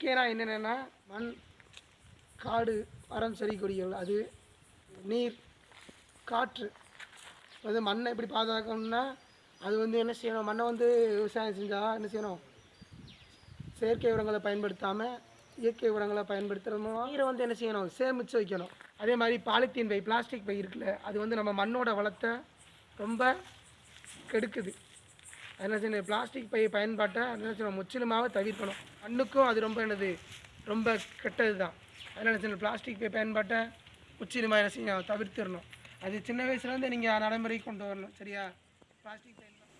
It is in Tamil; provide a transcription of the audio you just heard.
இயற்கையாக என்னென்னா மண், காடு, மரம், செடி கொடிகள், அது நீர், காற்று. அது மண்ணை எப்படி பாதுகாக்கணும்னா அது வந்து என்ன செய்யணும், மண்ணை வந்து விவசாயம் செஞ்சால் என்ன செய்யணும், செயற்கை உரங்களை பயன்படுத்தாமல் இயற்கை உரங்களை பயன்படுத்துகிறோமோ. நீரை வந்து என்ன செய்யணும், சேமித்து வைக்கணும். அதே மாதிரி பாலித்தீன் பை, பிளாஸ்டிக் பை இருக்குல்ல, அது வந்து நம்ம மண்ணோட வளத்தை ரொம்ப கெடுக்குது. என்ன செய்யணும், பிளாஸ்டிக் பை பயன்பாட்டை என்ன செய்யணும், முற்றிலுமாக தவிர்க்கணும். மண்ணுக்கும் அது ரொம்ப என்னது, ரொம்ப கெட்டது தான். அதனால் என்ன செய்யணும், பிளாஸ்டிக் பை பயன்பாட்டை முற்றிலுமாக என்ன செய்யணும், தவிர்த்திடணும். அது சின்ன வயசுலேருந்து நீங்கள் நடைமுறைக்கு கொண்டு வரணும். சரியா? பிளாஸ்டிக் பயன்பாடு